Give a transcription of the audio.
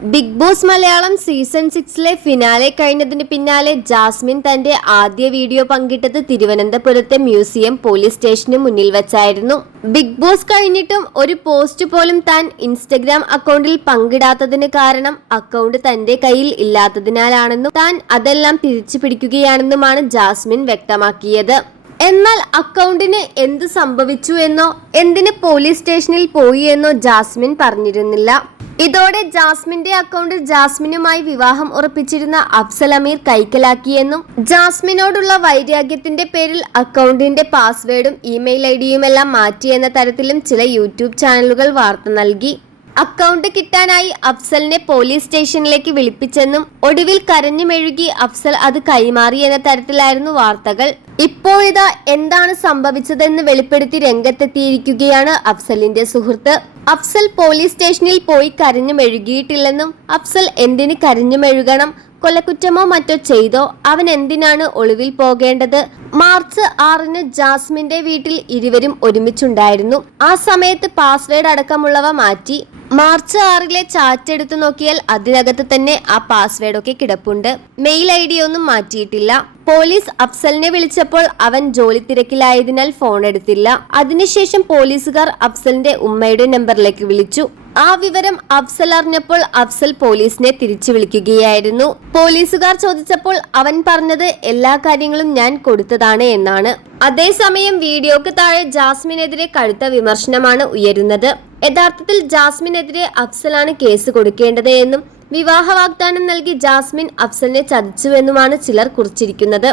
Big Boss Malayalam season സിക്സിലെ finale കഴിഞ്ഞതിന് പിന്നാലെ ജാസ്മിൻ തന്റെ ആദ്യ വീഡിയോ പങ്കിട്ടത് തിരുവനന്തപുരത്തെ മ്യൂസിയം പോലീസ് സ്റ്റേഷന് മുന്നിൽ വെച്ചായിരുന്നു. ബിഗ് ബോസ് കഴിഞ്ഞിട്ടും ഒരു പോസ്റ്റ് പോലും താൻ ഇൻസ്റ്റഗ്രാം അക്കൗണ്ടിൽ പങ്കിടാത്തതിന് കാരണം അക്കൗണ്ട് തന്റെ കയ്യിൽ ഇല്ലാത്തതിനാലാണെന്നും താൻ അതെല്ലാം തിരിച്ചു പിടിക്കുകയാണെന്നുമാണ് ജാസ്മിൻ വ്യക്തമാക്കിയത്. എന്നാൽ അക്കൗണ്ടിന് എന്ത് സംഭവിച്ചു എന്നോ എന്തിന് പോലീസ് സ്റ്റേഷനിൽ പോയി എന്നോ ജാസ്മിൻ പറഞ്ഞിരുന്നില്ല. ഇതോടെ ജാസ്മിന്റെ അക്കൗണ്ടിൽ ജാസ്മിനുമായി വിവാഹം ഉറപ്പിച്ചിരുന്ന അഫ്സൽ അമീർ കൈക്കലാക്കിയെന്നും ജാസ്മിനോടുള്ള വൈരാഗ്യത്തിന്റെ പേരിൽ അക്കൗണ്ടിന്റെ പാസ്വേഡും ഇമെയിൽ ഐ ഡിയുമെല്ലാം മാറ്റിയെന്ന തരത്തിലും ചില യൂട്യൂബ് ചാനലുകൾ വാർത്ത നൽകി. അക്കൗണ്ട് കിട്ടാനായി അഫ്സലിനെ പോലീസ് സ്റ്റേഷനിലേക്ക് വിളിപ്പിച്ചെന്നും ഒടുവിൽ കരഞ്ഞു മെഴുകി അഫ്സൽ അത് കൈമാറി എന്ന തരത്തിലായിരുന്നു വാർത്തകൾ. ഇപ്പോഴിതാ എന്താണ് സംഭവിച്ചതെന്ന് വെളിപ്പെടുത്തി രംഗത്തെത്തിയിരിക്കുകയാണ് അഫ്സലിന്റെ സുഹൃത്ത്. അഫ്സൽ പോലീസ് സ്റ്റേഷനിൽ പോയി കരഞ്ഞു മെഴുകിയിട്ടില്ലെന്നും അഫ്സൽ എന്തിന് കരഞ്ഞു മെഴുകണം കൊലക്കുറ്റമോ മറ്റോ ചെയ്തോ അവൻ എന്തിനാണ് ഒളിവിൽ പോകേണ്ടത്? മാർച്ച് ആറിന് ജാസ്മിന്റെ വീട്ടിൽ ഇരുവരും ഒരുമിച്ചുണ്ടായിരുന്നു. ആ സമയത്ത് പാസ്വേഡ് അടക്കമുള്ളവ മാറ്റി മാർച്ച് ആറിലെ ചാറ്റ് എടുത്തു നോക്കിയാൽ അതിനകത്ത് തന്നെ ആ പാസ്വേഡൊക്കെ കിടപ്പുണ്ട്. മെയിൽ ഐ ഡി ഒന്നും മാറ്റിയിട്ടില്ല. പോലീസ് അഫ്സലിനെ വിളിച്ചപ്പോൾ അവൻ ജോലി തിരക്കിലായതിനാൽ ഫോൺ എടുത്തില്ല. അതിനുശേഷം പോലീസുകാർ അഫ്സലിന്റെ ഉമ്മയുടെ നമ്പറിലേക്ക് വിളിച്ചു. ആ വിവരം അഫ്സൽ അറിഞ്ഞപ്പോൾ അഫ്സൽ പോലീസിനെ തിരിച്ചു വിളിക്കുകയായിരുന്നു. പോലീസുകാർ ചോദിച്ചപ്പോൾ അവൻ പറഞ്ഞത് എല്ലാ കാര്യങ്ങളും ഞാൻ കൊടുത്തതാണ് എന്നാണ്. അതേസമയം വീഡിയോക്ക് താഴെ ജാസ്മിനെതിരെ കടുത്ത വിമർശനമാണ് ഉയരുന്നത്. യഥാർത്ഥത്തിൽ ജാസ്മിനെതിരെ അഫ്സലാണ് കേസ് കൊടുക്കേണ്ടത് എന്നും വിവാഹ വാഗ്ദാനം നൽകി ജാസ്മിൻ അഫ്സലിനെ ചതിച്ചുവെന്നുമാണ് ചിലർ കുറിച്ചിരിക്കുന്നത്.